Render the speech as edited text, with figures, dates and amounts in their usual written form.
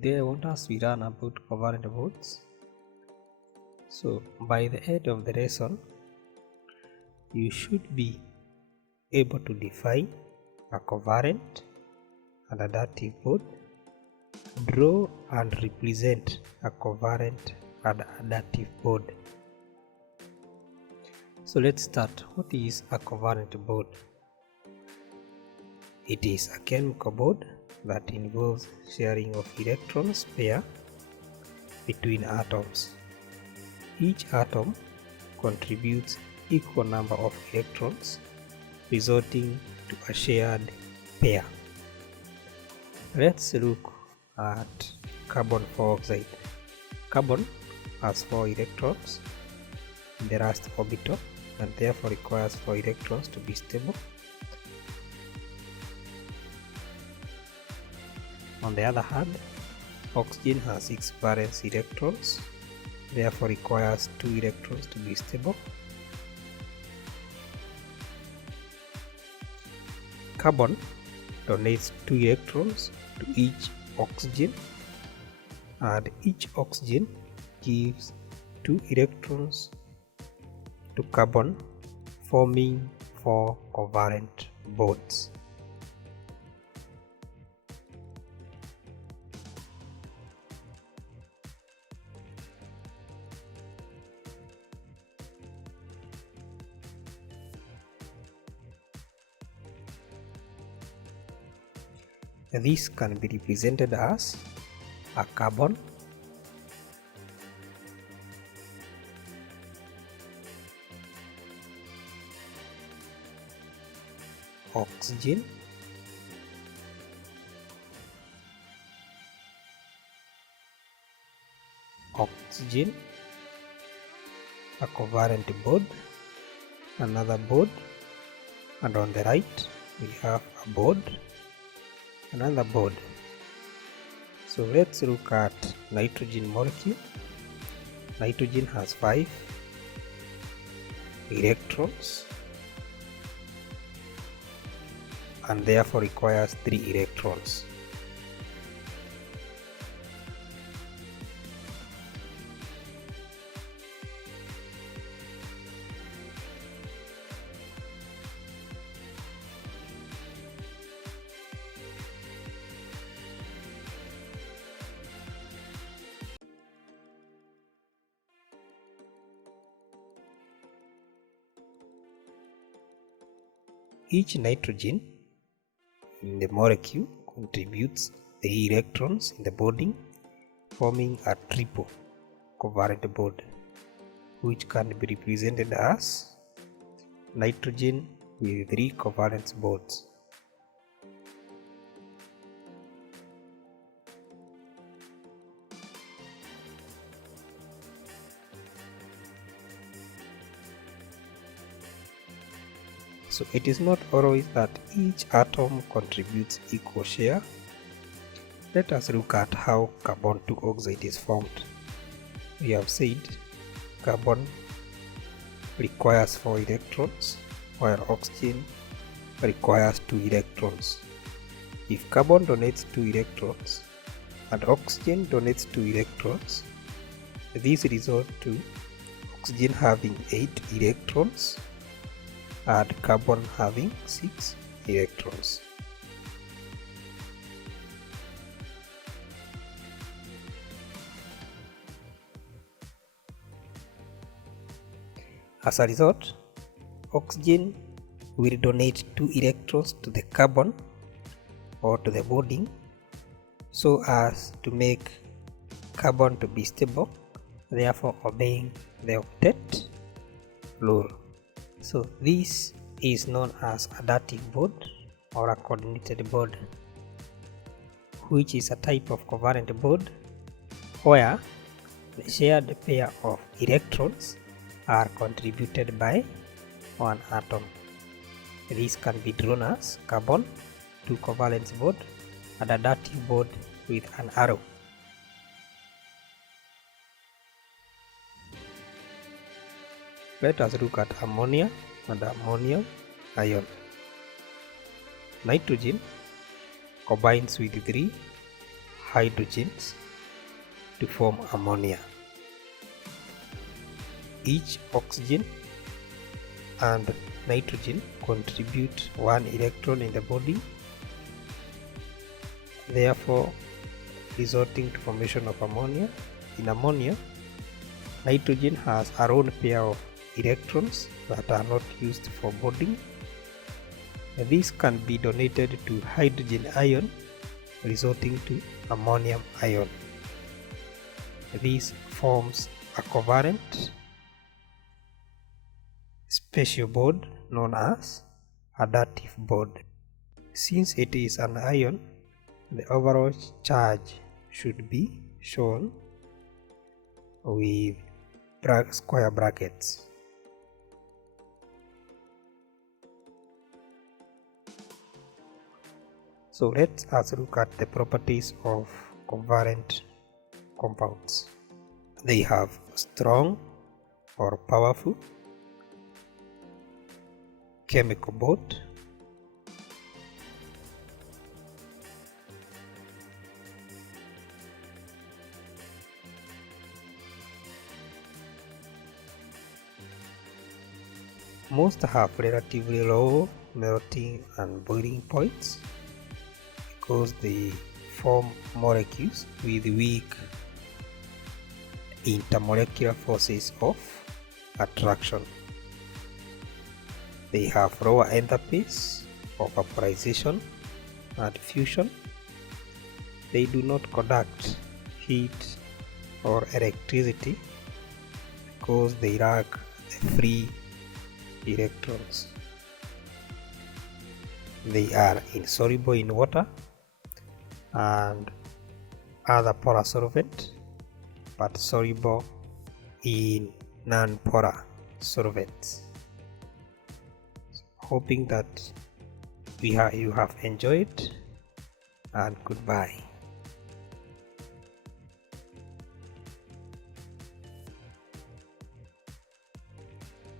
Today I want us to learn about covalent bonds. So by the end of the lesson, you should be able to define a covalent and a dative bond, draw and represent a covalent and a dative bond. So let's start. What is a covalent bond? It is a chemical bond that involves sharing of electrons pair between atoms. Each atom contributes equal number of electrons, resulting to a shared pair. Let's look at carbon dioxide. Carbon has 4 electrons in the last orbital and therefore requires 4 electrons to be stable. On the other hand, oxygen has 6 valence electrons, therefore requires 2 electrons to be stable. Carbon donates 2 electrons to each oxygen, and each oxygen gives 2 electrons to carbon, forming 4 covalent bonds. This can be represented as a carbon, oxygen, oxygen, a covalent bond, another bond, and on the right we have a bond, another bond. So let's look at nitrogen molecule. Nitrogen has 5 electrons and therefore requires 3 electrons. Each nitrogen in the molecule contributes 3 electrons in the bonding, forming a triple covalent bond, which can be represented as nitrogen with 3 covalent bonds. So it is not always that each atom contributes equal share. Let us look at how carbon dioxide is formed. We have said carbon requires 4 electrons while oxygen requires 2 electrons. If carbon donates 2 electrons and oxygen donates 2 electrons, this results to oxygen having 8 electrons and carbon having 6 electrons. As a result, oxygen will donate 2 electrons to the carbon or to the bonding so as to make carbon to be stable, therefore obeying the octet rule. So this is known as a dative bond or a coordinated bond, which is a type of covalent bond where the shared pair of electrons are contributed by one atom. This can be drawn as carbon 2 covalent bond and a dative bond with an arrow. Let us look at ammonia and ammonium ion. Nitrogen combines with 3 hydrogens to form ammonia. Each oxygen and nitrogen contribute one electron in the body, therefore resulting to formation of ammonia. In ammonia, nitrogen has her own pair of electrons that are not used for bonding. These can be donated to hydrogen ion, resulting to ammonium ion. This forms a covalent special bond known as a dative bond. Since it is an ion, the overall charge should be shown with square brackets. So let us look at the properties of covalent compounds. They have strong or powerful chemical bond, most have relatively low melting and boiling points because they form molecules with weak intermolecular forces of attraction. They have lower enthalpies of vaporization and fusion. They do not conduct heat or electricity because they lack the free electrons. They are insoluble in water and other polar solvent, but soluble in non-polar solvents. Hoping that you have enjoyed, and goodbye.